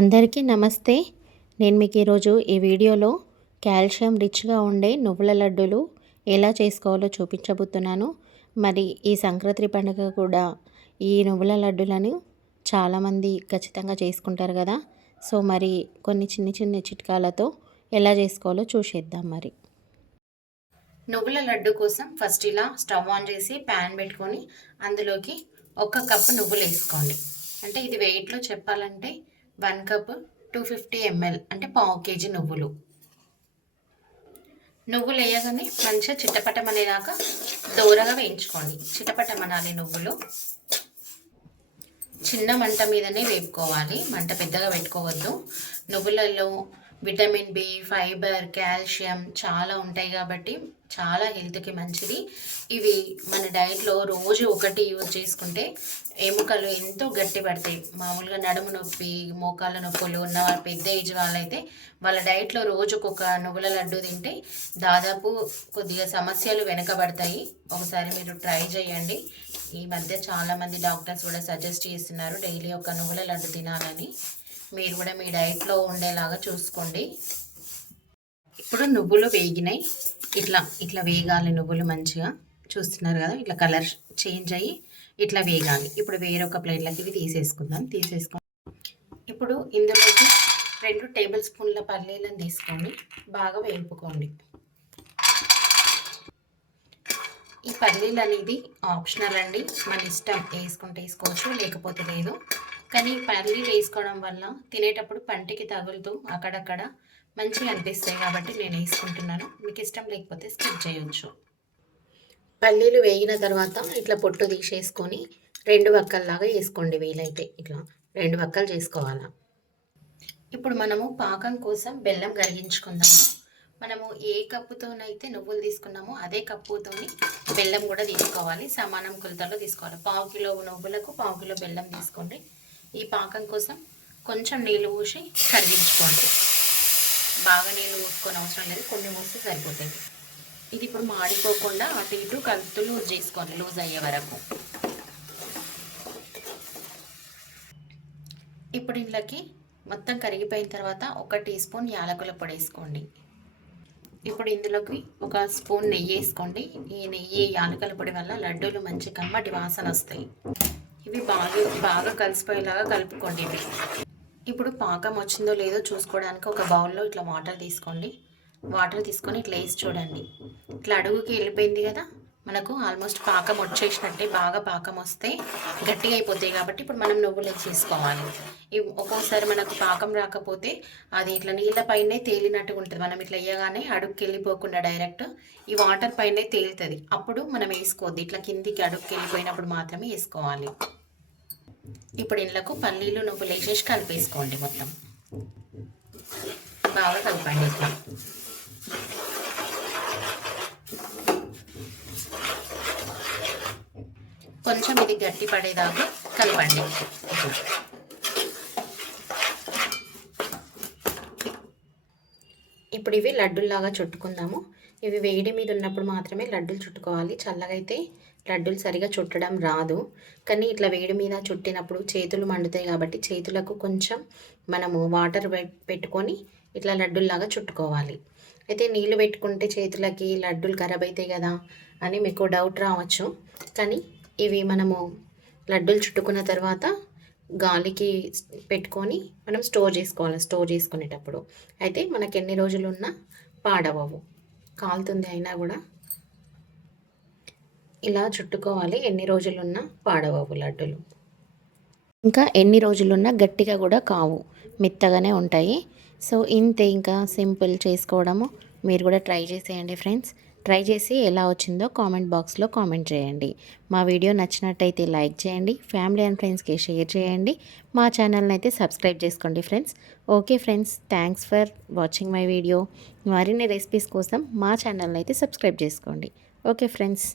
అందరికీ నమస్తే. నేను మీకు ఈరోజు ఈ వీడియోలో కాల్షియం రిచ్గా ఉండే నువ్వుల లడ్డూలు ఎలా చేసుకోవాలో చూపించబోతున్నాను. మరి ఈ సంక్రాంతి పండుగ కూడా ఈ నువ్వుల లడ్డూలను చాలామంది ఖచ్చితంగా చేసుకుంటారు కదా. సో మరి కొన్ని చిన్న చిన్న చిట్కాలతో ఎలా చేసుకోవాలో చూసేద్దాం. మరి నువ్వుల లడ్డు కోసం ఫస్ట్ ఇలా స్టవ్ ఆన్ చేసి ప్యాన్ పెట్టుకొని అందులోకి 1 కప్పు నువ్వులు వేసుకోండి. అంటే ఇది వెయిట్లో చెప్పాలంటే 1 కప్ 250 ml అంటే 1/2 kg నువ్వులు. నువ్వులు వేయగానే మంచిగా చిట్టపట్టమనేదాకా దూరగా వేయించుకోండి. చిట్టపట్టమనాలి నువ్వులు. చిన్న మంట మీదనే వేపుకోవాలి, మంట పెద్దగా పెట్టుకోవద్దు. నువ్వులలో విటమిన్ బి, ఫైబర్, కాల్షియం చాలా ఉంటాయి కాబట్టి చాలా హెల్త్కి మంచిది. ఇవి మన డైట్లో రోజు ఒకటి యూజ్ చేసుకుంటే ఎముకలు ఎంతో గట్టి పడతాయి. మామూలుగా నడుము నొప్పి, మోకాళ్ళ నొప్పులు ఉన్న పెద్ద ఏజ్ వాళ్ళైతే వాళ్ళ డైట్లో రోజుకొక నువ్వుల లడ్డు తింటే దాదాపు కొద్దిగా సమస్యలు వెనకబడతాయి. ఒకసారి మీరు ట్రై చేయండి. ఈ మధ్య చాలామంది డాక్టర్స్ కూడా సజెస్ట్ చేస్తున్నారు డైలీ ఒక నువ్వుల లడ్డు తినాలని. మీరు కూడా మీ డైట్లో ఉండేలాగా చూసుకోండి. ఇప్పుడు నువ్వులు వేగినాయి. ఇట్లా వేగాలి. నువ్వులు మంచిగా చూస్తున్నారు కదా, ఇట్లా కలర్ చేంజ్ అయ్యి ఇట్లా వేగాలి. ఇప్పుడు వేరొక ప్లేట్లోకి ఇవి తీసేసుకుందాం. ఇప్పుడు ఇందులోకి 2 టేబుల్ స్పూన్ల పల్లీలను తీసుకొని బాగా వేపుకోండి. ఈ పల్లీలు అనేది ఆప్షనల్ అండి, మన ఇష్టం. వేసుకుంటే వేసుకోవచ్చు, లేకపోతే లేదు. కానీ పల్లీలు వేసుకోవడం వల్ల తినేటప్పుడు పంటికి తగులుతూ అక్కడక్కడ మంచిగా అనిపిస్తాయి కాబట్టి నేను వేసుకుంటున్నాను. మీకు ఇష్టం లేకపోతే స్కిప్ చేయొచ్చు. పల్లీలు వేగిన తర్వాత ఇట్లా పొట్టు తీసేసుకొని 2 వక్కల్లాగా వేసుకోండి. వీలైతే ఇట్లా 2 వక్కలు చేసుకోవాలా. ఇప్పుడు మనము పాకం కోసం బెల్లం కరిగించుకుందాము. మనము ఏ కప్పుతోనైతే నువ్వులు తీసుకున్నామో అదే కప్పుతోని బెల్లం కూడా తీసుకోవాలి. సమానం కొలతలో తీసుకోవాలి. 1/2 కిలో నువ్వులకు 1/2 కిలో బెల్లం తీసుకోండి. ఈ పాకం కోసం కొంచెం నీళ్ళు పోసి కరిగించుకోండి. బాగా నీళ్ళు పోసుకొని అవసరం లేదు, కొన్ని పోస్తే సరిపోతుంది. ఇది ఇప్పుడు మాడిపోకుండా అటు ఇటు కలుపుతూ లూజ్ చేసుకోండి, లూజ్ అయ్యే వరకు. ఇప్పుడు ఇందులోకి మొత్తం కరిగిపోయిన తర్వాత 1 టీ స్పూన్ యాలకుల పొడి వేసుకోండి. ఇప్పుడు ఇందులోకి 1 స్పూన్ నెయ్యి వేసుకోండి. ఈ నెయ్యి యాలకుల పొడి వల్ల లడ్డూలు మంచి కమ్మటి వాసన వస్తాయి. ఇవి బాగా కలిసిపోయేలాగా కలుపుకోండి. ఇప్పుడు పాకం వచ్చిందో లేదో చూసుకోవడానికి ఒక బౌల్లో ఇట్లా వాటర్ తీసుకోండి. వాటర్ తీసుకొని ఇట్లా వేసి చూడండి. ఇట్లా అడుగుకి వెళ్ళిపోయింది కదా, మనకు ఆల్మోస్ట్ పాకం వచ్చేసినట్టే. బాగా పాకం వస్తే గట్టిగా అయిపోతాయి కాబట్టి ఇప్పుడు మనం నువ్వులు వేసుకోవాలి. ఒక్కోసారి మనకు పాకం రాకపోతే అది ఇట్లా నీళ్ళ పైనే తేలినట్టుగా ఉంటుంది. మనం ఇట్లా వేయగానే అడుగుకి వెళ్ళిపోకుండా డైరెక్ట్ ఈ వాటర్ పైనే తేలుతుంది. అప్పుడు మనం వేసుకోవద్దు, ఇట్లా కిందికి అడుగుకి వెళ్ళిపోయినప్పుడు మాత్రమే వేసుకోవాలి. ఇప్పుడు ఇందులోకి పల్లీలు నువ్వులు వేసేసి కలిపేసుకోండి. మొత్తం బాగా కలపండి. ఇట్లా కొంచెం ఇది గట్టి పడేదాకా కలపండి. ఇప్పుడు ఇవి లడ్డూల్లాగా చుట్టుకుందాము. ఇవి వేడి మీద ఉన్నప్పుడు మాత్రమే లడ్డూలు చుట్టుకోవాలి. చల్లగా అయితే లడ్డూలు సరిగా చుట్టడం రాదు. కానీ ఇట్లా వేడి మీద చుట్టినప్పుడు చేతులు మండుతాయి కాబట్టి చేతులకు కొంచెం మనము వాటర్ పెట్టుకొని ఇట్లా లడ్డూల్లాగా చుట్టుకోవాలి. అయితే నీళ్ళు పెట్టుకుంటే చేతులకి లడ్డూలు ఖరాబ్ అవుతాయి కదా అని మీకు డౌట్ రావచ్చు. కానీ ఇవి మనము లడ్డూలు చుట్టుకున్న తర్వాత గాలికి పెట్టుకొని మనం స్టోర్ చేసుకోవాలి. స్టోర్ చేసుకునేటప్పుడు అయితే మనకి ఎన్ని రోజులున్నా పాడవవు. కాలుతుంది అయినా కూడా ఇలా చుట్టుకోవాలి. ఎన్ని రోజులున్నా పాడవవు లడ్డూలు. ఇంకా ఎన్ని రోజులున్నా గట్టిగా కూడా కావు, మెత్తగానే ఉంటాయి. సో ఇంతే, ఇంకా సింపుల్ చేసుకోవడము. మీరు కూడా ట్రై చేసేయండి ఫ్రెండ్స్. ట్రై చేసి ఎలా వచ్చిందో కామెంట్ బాక్స్లో కామెంట్ చేయండి. మా వీడియో నచ్చినట్టయితే లైక్ చేయండి, ఫ్యామిలీ అండ్ ఫ్రెండ్స్కి షేర్ చేయండి. మా ఛానల్ని అయితే సబ్స్క్రైబ్ చేసుకోండి friends. Okay friends, thanks for watching my video. మరిన్ని రెసిపీస్ కోసం మా ఛానల్ని అయితే సబ్స్క్రైబ్ చేసుకోండి. Okay friends.